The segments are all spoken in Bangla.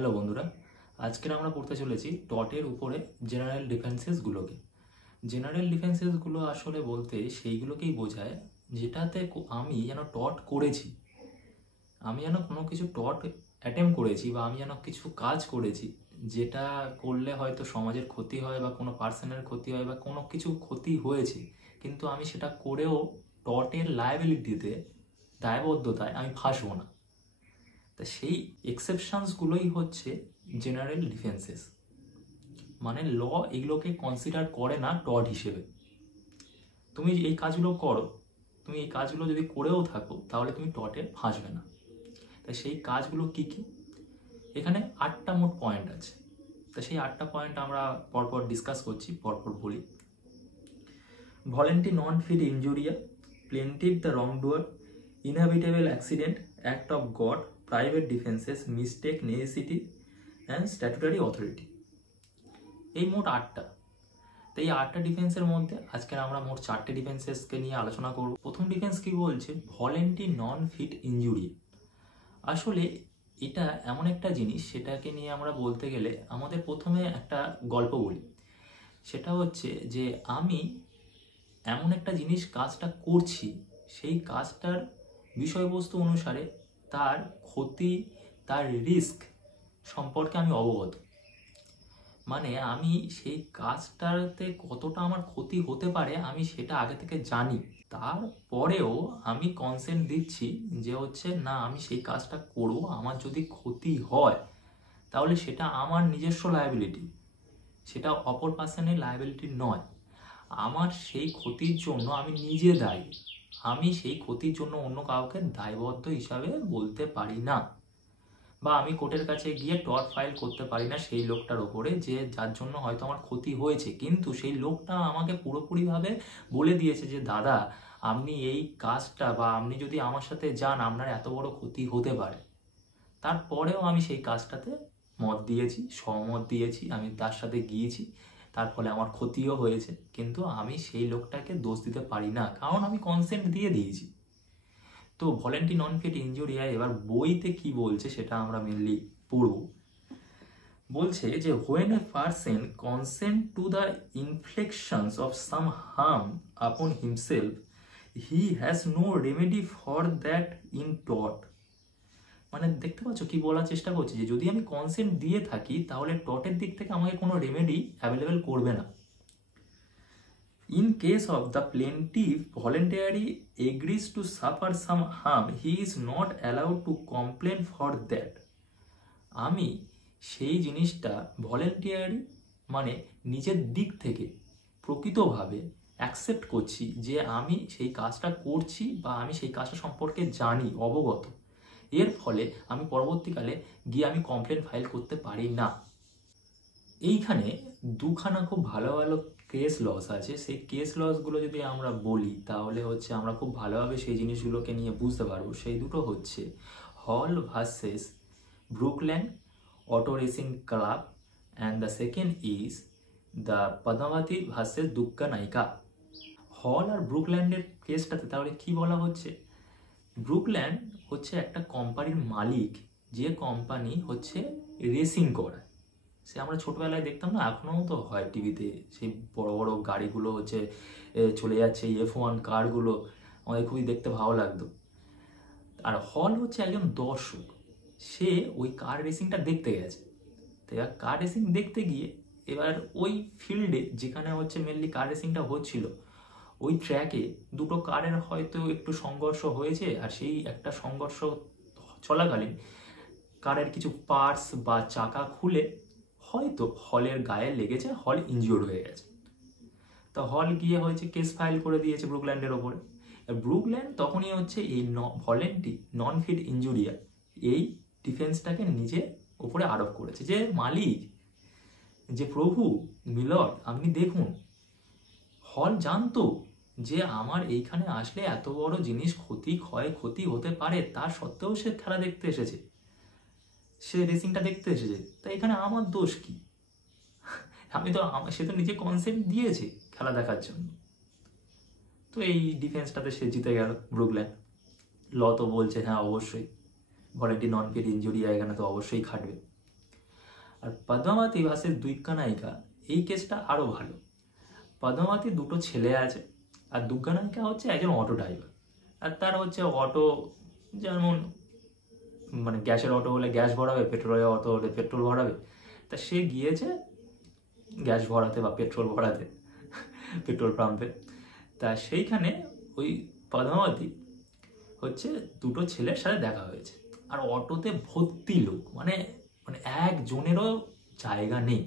হ্যালো বন্ধুরা, আজকের আমরা পড়তে চলেছি টটের উপরে জেনারেল ডিফেন্সেসগুলোকে। জেনারেল ডিফেন্সেসগুলো আসলে বলতে সেইগুলোকেই বোঝায় যেটাতে আমি যেন টট করেছি, আমি যেন কোনো কিছু টট অ্যাটেম্প করেছি বা আমি যেন কিছু কাজ করেছি যেটা করলে হয়তো সমাজের ক্ষতি হয় বা কোনো পার্সনের ক্ষতি হয় বা কোনো কিছু ক্ষতি হয়েছে, কিন্তু আমি সেটা করেও টটের লায়াবিলিটিতে দায়বদ্ধতায় আমি ফাঁসবো না। তা সেই এক্সেপশনসগুলোই হচ্ছে জেনারেল ডিফেন্সেস। মানে ল এগুলোকে কনসিডার করে না টট হিসেবে। তুমি এই কাজগুলো করো, তুমি এই কাজগুলো যদি করেও থাকো তাহলে তুমি টটে ফাঁসবে না। তাই সেই কাজগুলো কি কি, এখানে 8টা মোট পয়েন্ট আছে। তা সেই 8টা পয়েন্ট আমরা পরপর ডিসকাস করছি, পরপর বলি। Volenti non fit injuria, plaintiff the wrongdoer, inevitable accident, act of God, private defences, mistake, necessity and statutory authority. এই মোট 8টা। তো এই 8টা ডিফেন্সের মধ্যে আজকে আমরা মোট 4টে ডিফেন্সেসকে নিয়ে আলোচনা করব। প্রথম ডিফেন্স কি বলছে, ভলেন্টি নন ফিট ইনজুরি। আসলে এটা এমন একটা জিনিস, সেটাকে নিয়ে আমরা বলতে গেলে আমাদের প্রথমে একটা গল্প বলি। সেটা হচ্ছে যে আমি এমন একটা জিনিস কাজটা করছি, সেই কাজটার বিষয়বস্তু অনুসারে তার ক্ষতি, তার রিস্ক সম্পর্কে আমি অবগত। মানে আমি সেই কাজটাতে কতটা আমার ক্ষতি হতে পারে আমি সেটা আগে থেকে জানি, তারপরেও আমি কনসেন্ট দিচ্ছি যে হচ্ছে না, আমি সেই কাজটা করব। আমার যদি ক্ষতি হয় তাহলে সেটা আমার নিজস্ব লায়াবিলিটি, সেটা অপর পার্সনের লায়াবিলিটি নয়। আমার সেই ক্ষতির জন্য আমি নিজে দায়ী, আমি সেই ক্ষতির জন্য অন্য কাউকে দায়বদ্ধ হিসাবে বলতে পারি না, বা আমি কোর্টের কাছে গিয়ে টর্ট ফাইল করতে পারি না সেই লোকটার ওপরে যে যার জন্য হয়তো আমার ক্ষতি হয়েছে, কিন্তু সেই লোকটা আমাকে পুরোপুরিভাবে বলে দিয়েছে যে দাদা আপনি এই কাজটা বা আপনি যদি আমার সাথে যান আপনার এত বড় ক্ষতি হতে পারে। তারপরেও আমি সেই কাজটাতে মত দিয়েছি, সহমত দিয়েছি, আমি তার সাথে গিয়েছি, তার ফলে আমার ক্ষতিও হয়েছে, কিন্তু আমি সেই লোকটাকে দোষ দিতে পারি না, কারণ আমি কনসেন্ট দিয়ে দিয়েছি। তো ভলেন্টি নন ফিট ইনজুরিয়া এবার বইতে কি বলছে সেটা আমরা মেনলি পড়ব। বলছে যে when a person consent to the inflictions of some harm upon himself, he has no remedy for that in tort. মানে দেখতে পাচ্ছ কি বলার চেষ্টা করছে, যে যদি আমি কনসেন্ট দিয়ে থাকি তাহলে টটের দিক থেকে আমাকে কোনো রেমেডি অ্যাভেলেবেল করবে না। In case of the plaintiff voluntarily agrees to suffer some harm, he is not allowed to complain for that. আমি সেই জিনিসটা ভলেন্টিয়ারি মানে নিজের দিক থেকে প্রকৃতভাবে অ্যাকসেপ্ট করছি যে আমি সেই কাজটা করছি বা আমি সেই কাজটা সম্পর্কে জানি, অবগত। এর ফলে আমি পরবর্তীকালে গিয়ে আমি কমপ্লেন ফাইল করতে পারি না। এইখানে দুখানা খুব ভালো ভালো কেস লস আছে। সেই কেস লসগুলো যদি আমরা বলি তাহলে হচ্ছে আমরা খুব ভালোভাবে সেই জিনিসগুলোকে নিয়ে বুঝতে পারবো। সেই দুটো হচ্ছে Hall versus Brooklands auto racing club, and the second is the Padmavati versus Dugganaika. হল আর ব্রুকল্যান্ডের কেসটাতে তাহলে কি বলা হচ্ছে, ব্রুকল্যান্ড হচ্ছে একটা কোম্পানির মালিক, যে কোম্পানি হচ্ছে রেসিং করায়। সে আমরা ছোটবেলায় দেখতাম না, এখনও তো হয় টিভিতে, সেই বড় বড় গাড়িগুলো হচ্ছে চলে যাচ্ছে, F1 কারগুলো আমাদের খুবই দেখতে ভালো লাগতো। আর হল হচ্ছে একজন দর্শক, সে ওই কার রেসিংটা দেখতে গেছে। তো এবার কার রেসিং দেখতে গিয়ে এবার ওই ফিল্ডে যেখানে হচ্ছে মেনলি কার রেসিংটা হচ্ছিল, ওই ট্র্যাকে দুটো কারের হয়তো একটু সংঘর্ষ হয়েছে, আর সেই একটা সংঘর্ষ চলাকালীন কারের কিছু পার্টস বা চাকা খুলে হয়তো হলের গায়ে লেগেছে, হল ইনজিওর্ড হয়ে গেছে। তো হল গিয়ে হয়েছে কেস ফাইল করে দিয়েছে ব্রুকল্যান্ডের ওপরে। ব্রুকল্যান্ড তখনই হচ্ছে এই ভলেন্টি নন ফিট ইনজুরিয়া এই ডিফেন্সটাকে নিজে ওপরে আরোপ করেছে, যে মালিক, যে প্রভু মিলর্ড আপনি দেখুন, হল জানতো যে আমার এইখানে আসলে এত বড় জিনিস ক্ষতি হতে পারে, তার সত্ত্বেও সে খেলা দেখতে এসেছে, সে রেসিংটা দেখতে এসেছে। তাই এখানে আমার দোষ কি? সে তো নিজে কনসেন্ট দিয়েছে খেলা দেখার জন্য। তো এই ডিফেন্সটাতে সে জিতে গেল ব্রুকল্যান্ড। ল তো বলছে হ্যাঁ অবশ্যই ভলেন্টি নন ফিট ইনজুরি এখানে তো অবশ্যই খাটবে। আর পদ্মাবতী ভার্সেস দুর্গা নায়িকা, এই কেসটা আরও ভালো। পদ্মাবতী দুটো ছেলে আছে, আর দুর্গা নায়িকা হচ্ছে একজন অটো ড্রাইভার। আর তার হচ্ছে অটো, যেমন মানে গ্যাসের অটো হলে গ্যাস ভরাবে, পেট্রোলের অটো হলে পেট্রোল ভরাবে। তা সে গিয়েছে গ্যাস ভরাতে বা পেট্রোল ভরাতে পেট্রোল পাম্পে। তা সেইখানে ওই পদ্মাবতী হচ্ছে দুটো ছেলের সাথে দেখা হয়েছে, আর অটোতে ভর্তি লোক, মানে মানে একজনেরও জায়গা নেই।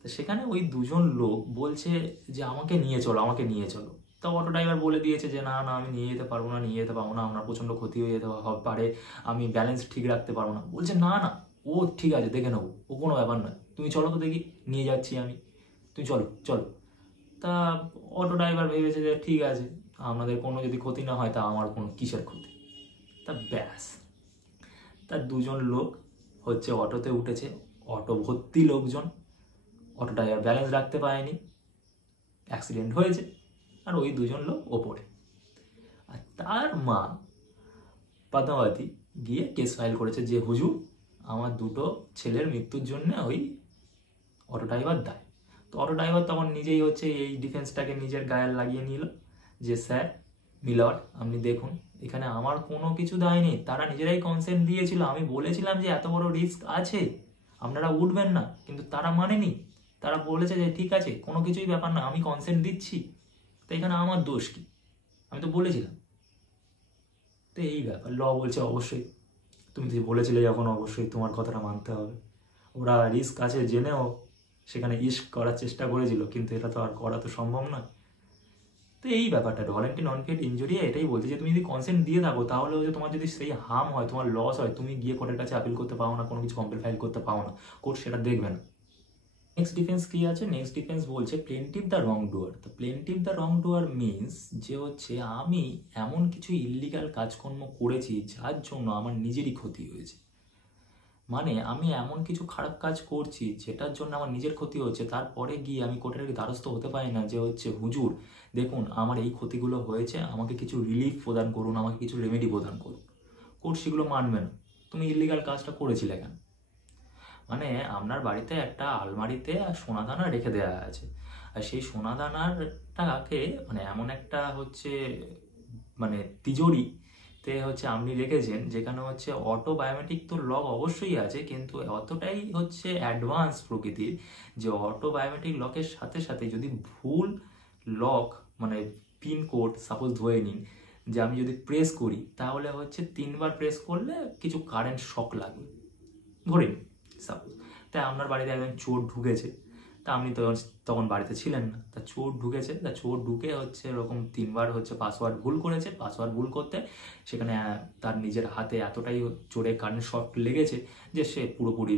তো সেখানে ওই দুজন লোক বলছে যে আমাকে নিয়ে চলো, আমাকে নিয়ে চলো। তো অটো ড্রাইভার বলে দিয়েছে যে না না, আমি নিয়ে যেতে পারবো না, নিয়ে যেতে পারবো না, আমার প্রচণ্ড ক্ষতি হয়ে যেতে পারে, আমি ব্যালেন্স ঠিক রাখতে পারবো না। বলছে না না, ও ঠিক আছে, দেখে নেবো, ও কোনো ব্যাপার নয়, তুমি চলো তো দেখি, নিয়ে যাচ্ছি আমি, তুমি চলো চলো। তা অটো ড্রাইভার ভেবেছে যে ঠিক আছে, আপনাদের কোনো যদি ক্ষতি না হয় তা আমার কোনো কিসের ক্ষতি। তা ব্যাস, তার দুজন লোক হচ্ছে অটোতে উঠেছে, অটো ভর্তি লোকজন, অটো ড্রাইভার ব্যালেন্স রাখতে পারেনি, অ্যাক্সিডেন্ট হয়েছে, আর ওই দুজন লোক ওপরে। আর তার মা পদ্মাবতী গিয়ে কেস ফাইল করেছে যে হুজুর, আমার দুটো ছেলের মৃত্যুর জন্য ওই অটো ড্রাইভার দায়। তো অটো ড্রাইভার তখন নিজেই হচ্ছে এই ডিফেন্সটাকে নিজের গায়ে লাগিয়ে নিল যে স্যার মিলট, আপনি দেখুন এখানে আমার কোনো কিছু দায় নেই, তারা নিজেরাই কনসেন্ট দিয়েছিল, আমি বলেছিলাম যে এত বড় রিস্ক আছে, আপনারা উঠবেন না, কিন্তু তারা মানেনি। তারা বলেছে যে ঠিক আছে, কোনো কিছুই ব্যাপার না, আমি কনসেন্ট দিচ্ছি, তো এখানে আমার দোষ কি, আমি তো বলেছিলাম। তো এই ব্যাপার, ল বলছে অবশ্যই তুমি তো বলেছিলে যখন, অবশ্যই তোমার কথাটা মানতে হবে। ওরা রিস্ক আছে জেনেও সেখানে ইস্ক করার চেষ্টা করেছিল, কিন্তু এটা তো আর করা তো সম্ভব না। তো এই ব্যাপারটা ভলেন্টি নন পেড ইনজুরি এটাই বলছে যে তুমি যদি কনসেন্ট দিয়ে থাকো, তাহলে হচ্ছে তোমার যদি সেই হার্ম হয়, তোমার লস হয়, তুমি গিয়ে কোর্টের কাছে আপিল করতে পারো না, কোনো কিছু কমপ্লেন ফাইল করতে পারো না, কোর্ট সেটা দেখবে না। নেক্সট ডিফেন্স কি আছে? নেক্সট ডিফেন্স বলছে প্লেন্টিভ দ্য রং ডুয়ার। তো প্লেন্টিভ দ্য রং ডুয়ার মিনস যে হচ্ছে আমি এমন কিছু ইল্লিগাল কাজকর্ম করেছি যার জন্য আমার নিজেরই ক্ষতি হয়েছে, মানে আমি এমন কিছু খারাপ কাজ করছি যেটার জন্য আমার নিজের ক্ষতি হচ্ছে, তারপরে গিয়ে আমি কোর্টের দ্বারস্থ হতে পারি না যে হচ্ছে হুজুর দেখুন আমার এই ক্ষতিগুলো হয়েছে, আমাকে কিছু রিলিফ প্রদান করুন, আমাকে কিছু রেমেডি প্রদান করুন। কোর্ট সেগুলো মানবে না, তুমি ইল্লিগাল কাজটা করেছিলে কেন। মানে আপনার বাড়িতে একটা আলমারিতে সোনাদানা রেখে দেওয়া আছে, আর সেই সোনাদানারটাকে মানে এমন একটা হচ্ছে মানে তিজোরিতে হচ্ছে আপনি রেখেছেন, যেখানে হচ্ছে অটো বায়োমেট্রিক তো লক অবশ্যই আছে, কিন্তু অতটাই হচ্ছে অ্যাডভান্স প্রকৃতির যে অটো বায়োমেট্রিক লকের সাথে সাথে যদি ভুল লক মানে পিন কোড সাপোজ ধরে নিন যে আমি যদি প্রেস করি, তাহলে হচ্ছে 3বার প্রেস করলে কিছু কারেন্ট শক লাগবে, ধরে নিন সাপোজ। তাই আপনার বাড়িতে একজন চোর ঢুকেছে, তা আপনি তখন বাড়িতে ছিলেন না, তা চোর ঢুকেছে, তা চোর ঢুকে হচ্ছে এরকম 3বার হচ্ছে পাসওয়ার্ড ভুল করেছে, পাসওয়ার্ড ভুল করতে সেখানে তার নিজের হাতে এতটাই জোরে কারেন্ট শক লেগেছে যে সে পুরোপুরি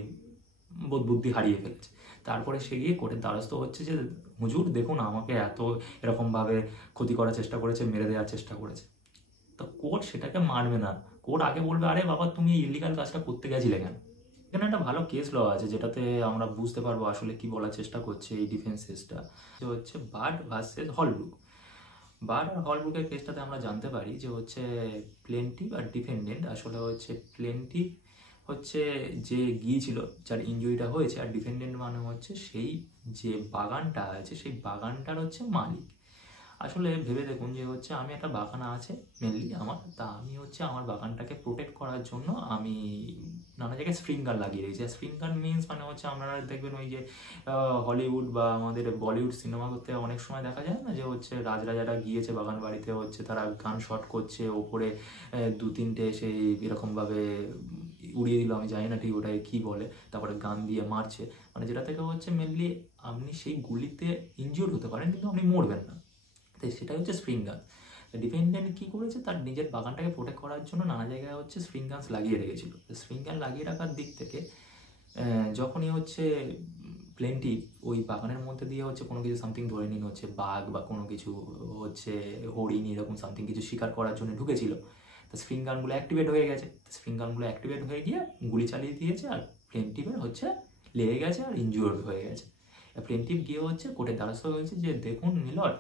বোধ বুদ্ধি হারিয়ে ফেলেছে। তারপরে সে গিয়ে কোর্টের দ্বারস্থ হচ্ছে যে হুজুর দেখুন আমাকে এত এরকমভাবে ক্ষতি করার চেষ্টা করেছে, মেরে দেওয়ার চেষ্টা করেছে। তো কোর্ট সেটাকে মানবে না, কোর্ট আগে বলবে আরে বাবা তুমি ইল্লিগাল কাজটা করতে গেছিলে কেন। এখানে একটা ভালো কেস ল আছে যেটাতে আমরা বুঝতে পারবো আসলে কি বলার চেষ্টা করছে এই ডিফেন্সেসটা, যে হচ্ছে বার্ড ভার্সেস হলব্রুক। বার্ড আর হলব্রুকের কেসটাতে আমরা জানতে পারি যে হচ্ছে প্লেন্টিভ আর ডিফেন্ডেন্ট, আসলে হচ্ছে প্লেন্টিভ হচ্ছে যে গিয়েছিল যার ইনজুরিটা হয়েছে, আর ডিফেন্ডেন্ট মানে হচ্ছে সেই যে বাগানটা আছে সেই বাগানটার হচ্ছে মালিক। আসলে ভেবে দেখুন যে হচ্ছে আমি একটা বাগান আছে মেনলি আমার, তা আমি হচ্ছে আমার বাগানটাকে প্রোটেক্ট করার জন্য আমি নানা জায়গায় স্প্রিংগার লাগিয়ে দিয়েছি। স্প্রিংগার মিনস মানে হচ্ছে আপনারা দেখবেন ওই যে হলিউড বা আমাদের বলিউড সিনেমা করতে অনেক সময় দেখা যায় না যে হচ্ছে রাজরাজারা গিয়েছে বাগান বাড়িতে, হচ্ছে তারা গান শট করছে, ওপরে 2-3টে সেই এরকমভাবে উড়িয়ে দিল, আমি জানি না ঠিক ওটাকে কী বলে, তারপরে গান দিয়ে মারছে, মানে যেটা থেকে হচ্ছে মেনলি আপনি সেই গুলিতে ইনজিওর হতে পারেন কিন্তু আপনি মরবেন না, তাই সেটাই হচ্ছে স্প্রিং গান। ডিপেন্ডেন্ট কী করেছে, তার নিজের বাগানটাকে প্রোটেক্ট করার জন্য নানা জায়গায় হচ্ছে স্প্রিং গানস লাগিয়ে রেখেছিল। স্প্রিং গান লাগিয়ে রাখার দিক থেকে যখনই হচ্ছে প্লেন্টিভ ওই বাগানের মধ্যে দিয়ে হচ্ছে কোনো কিছু সামথিং ধরে নিন হচ্ছে বাঘ বা কোনো কিছু হচ্ছে হরিণ এরকম সামথিং কিছু শিকার করার জন্য ঢুকেছিল, তো স্প্রিং গানগুলো অ্যাক্টিভেট হয়ে গেছে, স্প্রিং গানগুলো অ্যাক্টিভেট হয়ে গিয়ে গুলি চালিয়ে দিয়েছে, আর প্লেন্টিভের হচ্ছে লেগে গেছে আর ইনজিওর্ড হয়ে গেছে। প্লেন্টিভ গিয়ে হচ্ছে কোর্টের দ্বারস্থ হয়েছে যে দেখুন মিলট,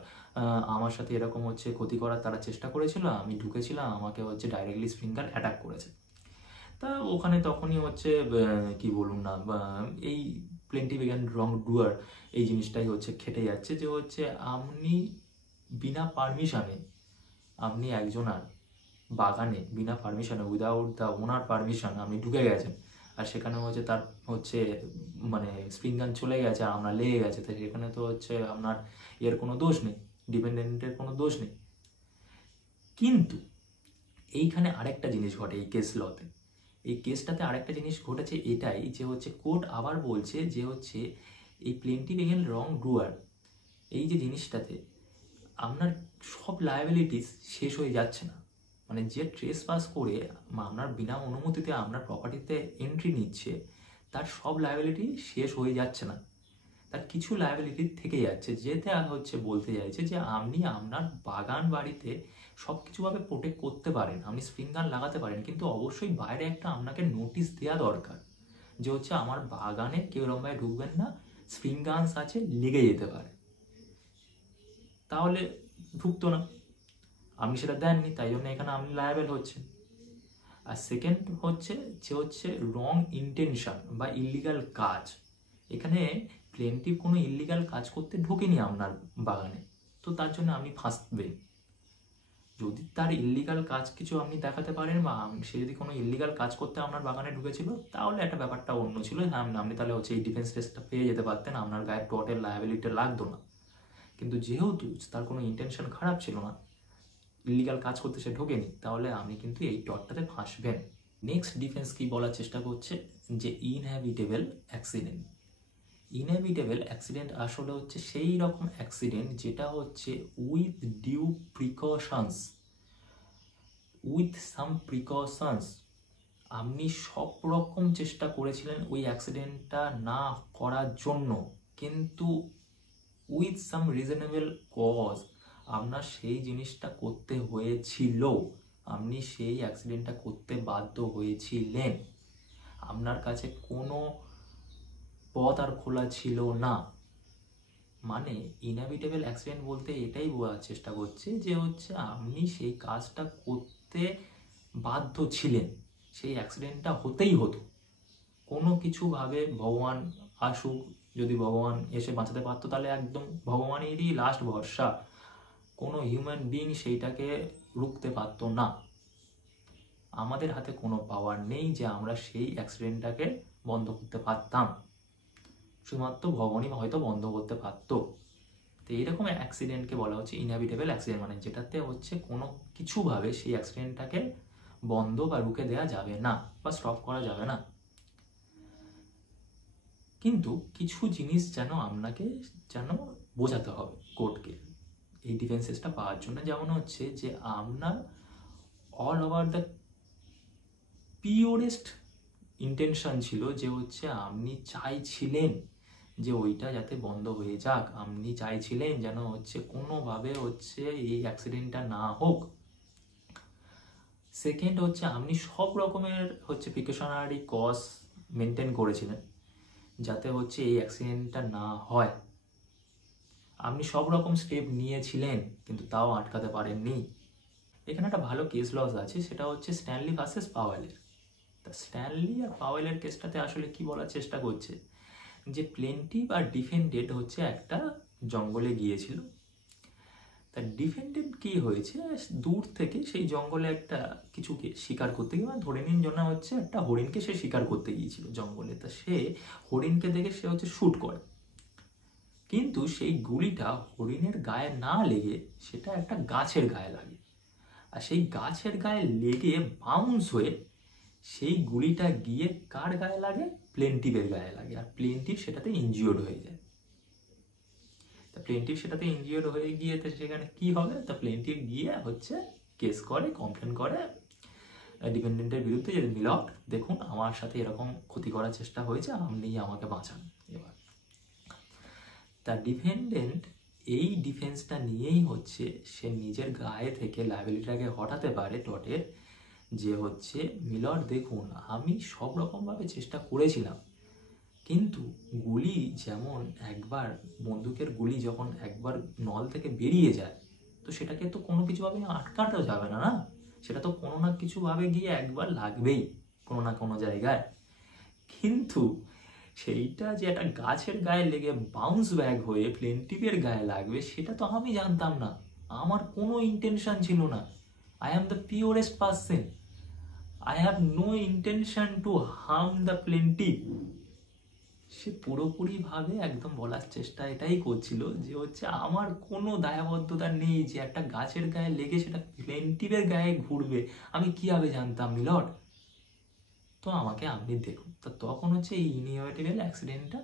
আমার সাথে এরকম হচ্ছে ক্ষতি করার তারা চেষ্টা করেছিল, আমি ঢুকেছিলাম, আমাকে হচ্ছে ডাইরেক্টলি স্প্রিং গান অ্যাটাক করেছে। তা ওখানে তখনই হচ্ছে কি বলুন না, এই প্লেন্টিভ এগেইন রং ডুয়ার এই জিনিসটাই হচ্ছে খেটে যাচ্ছে যে হচ্ছে আপনি বিনা পারমিশনে আপনি একজনের বাগানে বিনা পারমিশনে উইদাউট দ্য ওনার পারমিশন আপনি ঢুকে গেছেন, আর সেখানে হচ্ছে তার হচ্ছে মানে স্প্রিং গান চলে গেছে আর আপনার লেগে গেছে, তো সেখানে তো হচ্ছে আপনার এর কোনো দোষ নেই, ডিপেন্ডেন্টের কোনো দোষ নেই। কিন্তু এইখানে আরেকটা জিনিস ঘটে এই কেস লতে, এই কেসটাতে আরেকটা জিনিস ঘটেছে এটাই যে হচ্ছে কোর্ট আবার বলছে যে হচ্ছে এই প্লেন্টিভ এগেইন রং ডুয়ার এই যে জিনিসটাতে আপনার সব লায়াবিলিটিস শেষ হয়ে যাচ্ছে না, মানে যে ট্রেস পাস করে আপনার বিনা অনুমতিতে আপনার প্রপার্টিতে এন্ট্রি নিচ্ছে তার সব লায়াবিলিটি শেষ হয়ে যাচ্ছে না, তার কিছু লায়াবিলিটি থেকে যাচ্ছে, যেতে হচ্ছে বলতে চাইছে যে আপনি আপনার বাগান বাড়িতে সব কিছুভাবে প্রোটেক্ট করতে পারেন, আপনি স্প্রিং গান লাগাতে পারেন, কিন্তু অবশ্যই বাইরে একটা আপনাকে নোটিশ দেওয়া দরকার যে হচ্ছে আমার বাগানে কেউ এরকমভাবে ঢুকবেন না, স্প্রিং গানস আছে লেগে যেতে পারে, তাহলে ঢুকতো না, আপনি সেটা দেননি, তাই জন্য এখানে আপনি লায়াবেল হচ্ছেন। আর সেকেন্ড হচ্ছে যে হচ্ছে রং ইন্টেনশন বা ইল্লিগাল কাজ, এখানে প্লেন্টিভ কোনো ইল্লিগাল কাজ করতে ঢোকেনি আপনার বাগানে, তো তার জন্য আপনি ফাঁসবেন। যদি তার ইল্লিগাল কাজ কিছু আপনি দেখাতে পারেন বা সে যদি কোনো ইল্লিগাল কাজ করতে আপনার বাগানে ঢুকেছিল তাহলে একটা ব্যাপারটা অন্য ছিল, হ্যাঁ আপনি তাহলে হচ্ছে এই ডিফেন্স টেস্টটা পেয়ে যেতে পারতেন, আপনার গায়ে টোটাল লায়াবিলিটি লাগতো না। কিন্তু যেহেতু তার কোনো ইন্টেনশন খারাপ ছিল না, ইলিগাল কাজ করতে সে ঢোকেনি, তাহলে আপনি কিন্তু এই টটটাতে ফাঁসবেন। নেক্সট ডিফেন্স কি বলার চেষ্টা করছে যে ইনহ্যাবিটেবল অ্যাক্সিডেন্ট। ইনহ্যাবিটেবল অ্যাক্সিডেন্ট আসলে হচ্ছে সেই রকম অ্যাক্সিডেন্ট যেটা হচ্ছে with due precautions, with some precautions আপনি সব রকম চেষ্টা করেছিলেন ওই অ্যাক্সিডেন্টটা না করার জন্য, কিন্তু উইথ সাম রিজনেবল কজ আপনার সেই জিনিসটা করতে হয়েছিল, আপনি সেই অ্যাক্সিডেন্টটা করতে বাধ্য হয়েছিলেন, আপনার কাছে কোনো পথ আর খোলা ছিল না। মানে ইনএভিটেবল অ্যাক্সিডেন্ট বলতে এটাই বোঝার চেষ্টা করছে যে হচ্ছে আপনি সেই কাজটা করতে বাধ্য ছিলেন, সেই অ্যাক্সিডেন্টটা হতেই হতো, কোনো কিছুভাবে ভগবান আসুক, যদি ভগবান এসে বাঁচাতে পারতো তাহলে একদম ভগবানেরই লাস্ট ভরসা, কোনো হিউম্যান বিং সেইটাকে রুখতে পারতো না, আমাদের হাতে কোনো পাওয়ার নেই যে আমরা সেই অ্যাক্সিডেন্টটাকে বন্ধ করতে পারতাম, শুধুমাত্র ভগবানই হয়তো বন্ধ করতে পারতো। তো এইরকম অ্যাক্সিডেন্টকে বলা হচ্ছে ইনহ্যাবিটেবল অ্যাক্সিডেন্ট, মানে যেটাতে হচ্ছে কোনো কিছুভাবে সেই অ্যাক্সিডেন্টটাকে বন্ধ বা রুখে দেওয়া যাবে না বা স্টপ করা যাবে না। কিন্তু কিছু জিনিস যেন আপনাকে যেন বোঝাতে হবে কোর্টকে এই ডিফেন্সেসটা পাওয়ার জন্য, যেমন হচ্ছে যে আপনার all over the purest intention ছিল যে হচ্ছে আপনি চাইছিলেন যে ওইটা যাতে বন্ধ হয়ে যাক, আপনি চাইছিলেন যেন হচ্ছে কোনোভাবে হচ্ছে এই অ্যাক্সিডেন্টটা না হোক। সেকেন্ড হচ্ছে আপনি সব রকমের হচ্ছে প্রিকশনারি কজ মেনটেন করেছিলেন যাতে হচ্ছে এই অ্যাক্সিডেন্টটা না হয়, আপনি সব রকম স্টেপ নিয়েছিলেন কিন্তু তাও আটকাতে পারেননি। এখানে একটা ভালো কেস লস আছে, সেটা হচ্ছে স্ট্যানলি ভার্সেস পাওয়েলের। তা স্ট্যানলি আর পাওয়েলের কেসটাতে আসলে কি বলার চেষ্টা করছে যে প্লেন্টিভ আর ডিফেন্ডেড হচ্ছে একটা জঙ্গলে গিয়েছিল, তা ডিফেন্ডেড কি হয়েছে দূর থেকে সেই জঙ্গলে একটা কিছুকে শিকার করতে গিয়ে, মানে ধরে নিন জন্য হচ্ছে একটা হরিণকে সে শিকার করতে গিয়েছিল জঙ্গলে, তা সে হরিণকে দেখে সে হচ্ছে শ্যুট করে, কিন্তু সেই গুলিটা হরিণের গায়ে না লেগে সেটা একটা গাছের গায়ে লাগে, আর সেই গাছের গায়ে লেগে বাউন্স হয়ে সেই গুলিটা গিয়ে কার গায়ে লাগে, প্লেন্টিভের গায়ে লাগে, আর প্লেন্টিভ সেটাতে ইনজিওর্ড হয়ে যায়। তা প্লেন্টিভ সেটাতে ইনজিওর্ড হয়ে গিয়ে সেখানে কি হবে, তা প্লেন্টিভ গিয়ে হচ্ছে কেস করে, কমপ্লেন করে ডিপেন্ডেন্টের বিরুদ্ধে যে মিলক দেখুন আমার সাথে এরকম ক্ষতি করার চেষ্টা হয়েছে, আপনি আমাকে বাঁচান। এবার তার ডিপেন্ডেন্ট এই ডিফেন্সটা নিয়েই হচ্ছে সে নিজের গায়ে থেকে লায়াবিলিটিটাকে হটাতে পারে ডটের, যে হচ্ছে মিলর দেখুন আমি সব রকমভাবে চেষ্টা করেছিলাম, কিন্তু গুলি যেমন একবার বন্দুকের গুলি যখন একবার নল থেকে বেরিয়ে যায় তো সেটাকে তো কোনো কিছুভাবে আটকাতে যাবে না, না সেটা তো কোনো না কিছুভাবে গিয়ে একবার লাগবেই, কোনো না কোনো জায়গায়, কিন্তু সেইটা যে একটা গাছের গায়ে লেগে বাউন্স ব্যাক হয়ে প্লেন্টিভের গায়ে লাগবে সেটা তো আমি জানতাম না, আমার কোনো ইন্টেনশন ছিল না। I am the purest person, I have no intention to harm the plaintiff. সে পুরোপুরিভাবে একদম বলার চেষ্টা এটাই করছিল যে হচ্ছে আমার কোনো দায়বদ্ধতা নেই যে একটা গাছের গায়ে লেগে সেটা প্লেন্টিভের গায়ে ঘুরবে, আমি কিভাবে জানতাম মিলট? তো আমাকে আপনি দেখুন, তো তখন হচ্ছে এই ইনএভিটেবল অ্যাক্সিডেন্টটা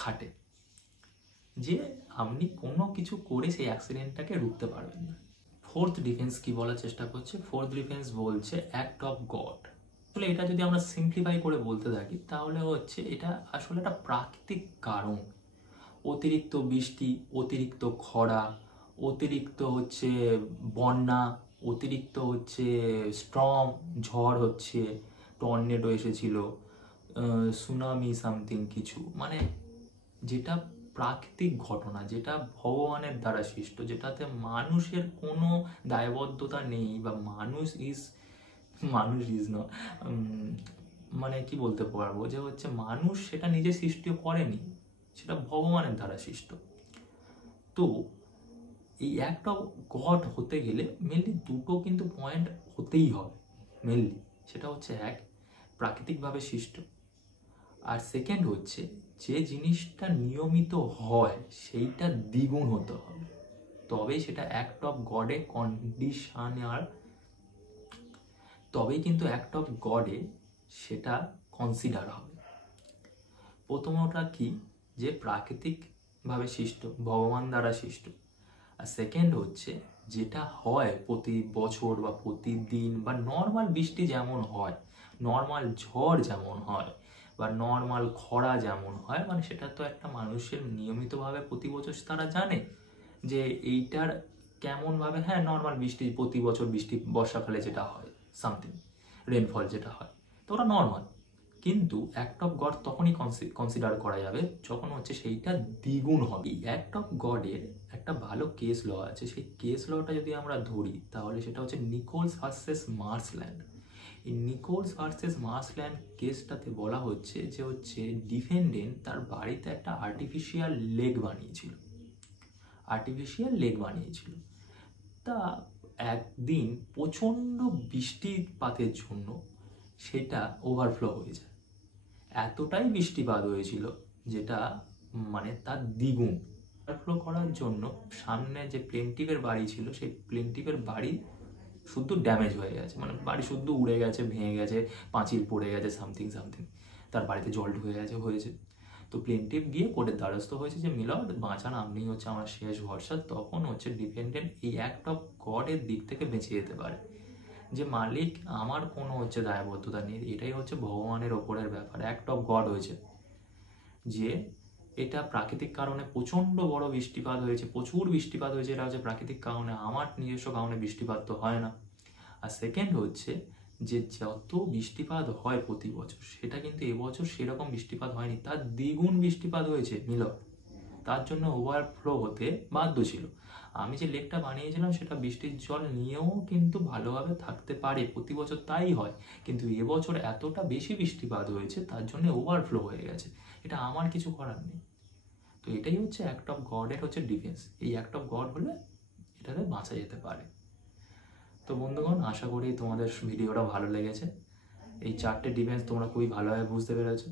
খাটে যে আপনি কোনো কিছু করে সেই অ্যাক্সিডেন্টটাকে রুখতে পারবেন না। ফোর্থ ডিফেন্স কি বলার চেষ্টা করছে? ফোর্থ ডিফেন্স বলছে অ্যাক্ট অফ গড। আসলে এটা যদি আমরা সিম্পলিফাই করে বলতে থাকি তাহলে হচ্ছে এটা আসলে একটা প্রাকৃতিক কারণ। অতিরিক্ত বৃষ্টি, অতিরিক্ত খরা, অতিরিক্ত হচ্ছে বন্যা, অতিরিক্ত হচ্ছে স্টর্ম, ঝড় হচ্ছে, টর্নেডো এসেছিল, সুনামি সামথিং কিছু, মানে যেটা প্রাকৃতিক ঘটনা, যেটা ভগবানের দ্বারা সৃষ্ট, যেটাতে মানুষের কোনো দায়বদ্ধতা নেই, বা মানুষ ইজ না, মানে কি বলতে পারবো যে হচ্ছে মানুষ সেটা নিজে সৃষ্টি করেনি, সেটা ভগবানের দ্বারা সৃষ্ট। তো এই অ্যাক্ট অফ গড হতে গেলে মেনলি দুটো কিন্তু পয়েন্ট হতেই হবে মেনলি। সেটা হচ্ছে এক, প্রাকৃতিকভাবে সৃষ্ট, আর সেকেন্ড হচ্ছে যে জিনিসটা নিয়মিত হয় সেইটা দ্বিগুণ হতে হবে, তবেই সেটা অ্যাক্ট অফ গডে কন্ডিশনার, তবেই কিন্তু অ্যাক্ট অফ গডে সেটা কনসিডার হবে। প্রথমটা কি, যে প্রাকৃতিকভাবে সৃষ্ট, ভগবান দ্বারা সৃষ্ট। আর সেকেন্ড হচ্ছে যেটা হয় প্রতি বছর বা প্রতিদিন, বা নর্মাল বৃষ্টি যেমন হয়, নর্মাল ঝড় যেমন হয়, বা নর্মাল খরা যেমন হয়, মানে সেটা তো একটা মানুষের নিয়মিতভাবে প্রতি বছর তারা জানে যে এইটার কেমনভাবে, হ্যাঁ নর্মাল বৃষ্টি প্রতি বছর বৃষ্টি বর্ষাকালে যেটা হয় সামথিং রেনফল যেটা হয়, তো ওটা নর্মাল। কিন্তু অ্যাক্ট অফ গড তখনই কনসিডার করা যাবে যখন হচ্ছে সেইটা দ্বিগুণ হবে। অ্যাক্ট অফ গডের একটা ভালো কেস ল আছে, সেই কেস লটা যদি আমরা ধরি তাহলে সেটা হচ্ছে নিকোলস ভার্সেস মার্শল্যান্ড। এই নিকোলস ভার্সেস মার্শল্যান্ড কেসটাতে বলা হচ্ছে যে হচ্ছে ডিফেন্ডেন্ট তার বাড়িতে একটা আর্টিফিশিয়াল লেক বানিয়েছিল। তা একদিন প্রচণ্ড বৃষ্টিপাতের জন্য সেটা ওভারফ্লো হয়ে যায়। এতটাই বৃষ্টিপাত হয়েছিল যেটা মানে তার দ্বিগুণ। ওভারফ্লো করার জন্য সামনে যে প্লেন্টিভের বাড়ি ছিল সেই প্লেন্টিভের বাড়ি শুধু ড্যামেজ হয়ে গেছে, মানে বাড়ি শুধু উড়ে গেছে, ভেঙে গেছে, পাঁচিল পড়ে গেছে, সামথিং তার বাড়িতে জল ঢুকে হয়েছে। তো প্লেন্টিভ গিয়ে কোর্টের দ্বারস্থ হয়েছে যে মিলর্ড বাঁচান, আপনি হচ্ছে আমার শেষ ভরসা। তখন হচ্ছে ডিফেন্ডেন্ট এই অ্যাক্ট অফ গডের দিক থেকে বেঁচে যেতে পারে, যে মালিক আমার কোনো হচ্ছে দায়বদ্ধতা নেই, এটাই হচ্ছে ভগবানের ওপরের ব্যাপার। অ্যাক্ট অফ গড হয়েছে যে এটা প্রাকৃতিক কারণে প্রচণ্ড বড় বৃষ্টিপাত হয়েছে, প্রচুর বৃষ্টিপাত হয়েছে, এটা হচ্ছে প্রাকৃতিক কারণে, আমার নিজস্ব কারণে বৃষ্টিপাত তো হয় না। আর সেকেন্ড হচ্ছে যে যত বৃষ্টিপাত হয় প্রতি বছর সেটা কিন্তু এবছর সেরকম বৃষ্টিপাত হয়নি, তার দ্বিগুণ বৃষ্টিপাত হয়েছে মিলর, তার জন্য ওভারফ্লো হতে বাধ্য ছিল। আমি যে লেকটা বানিয়েছিলাম সেটা বৃষ্টির জল নিয়েও কিন্তু ভালোভাবে থাকতে পারে, প্রতি বছর তাই হয়, কিন্তু এবছর এতটা বেশি বৃষ্টিপাত হয়েছে তার জন্য ওভারফ্লো হয়ে গেছে, এটা আমার কিছু করার নেই। তো এটাই হচ্ছে অ্যাক্ট অফ গডের হচ্ছে ডিফেন্স। এই অ্যাক্ট অফ গড হলে এটাকে বাঁচা যেতে পারে। তো বন্ধুগণ, আশা করি তোমাদের ভিডিওটা ভালো লেগেছে। এই চারটে ডিফেন্স তোমরা খুবই ভালোভাবে বুঝতে পেরেছো।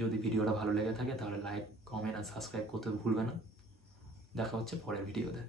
যদি ভিডিওটা ভালো লেগে থাকে তাহলে লাইক, কমেন্ট আর সাবস্ক্রাইব করতে ভুলবে না। দেখা হচ্ছে পরের ভিডিওতে।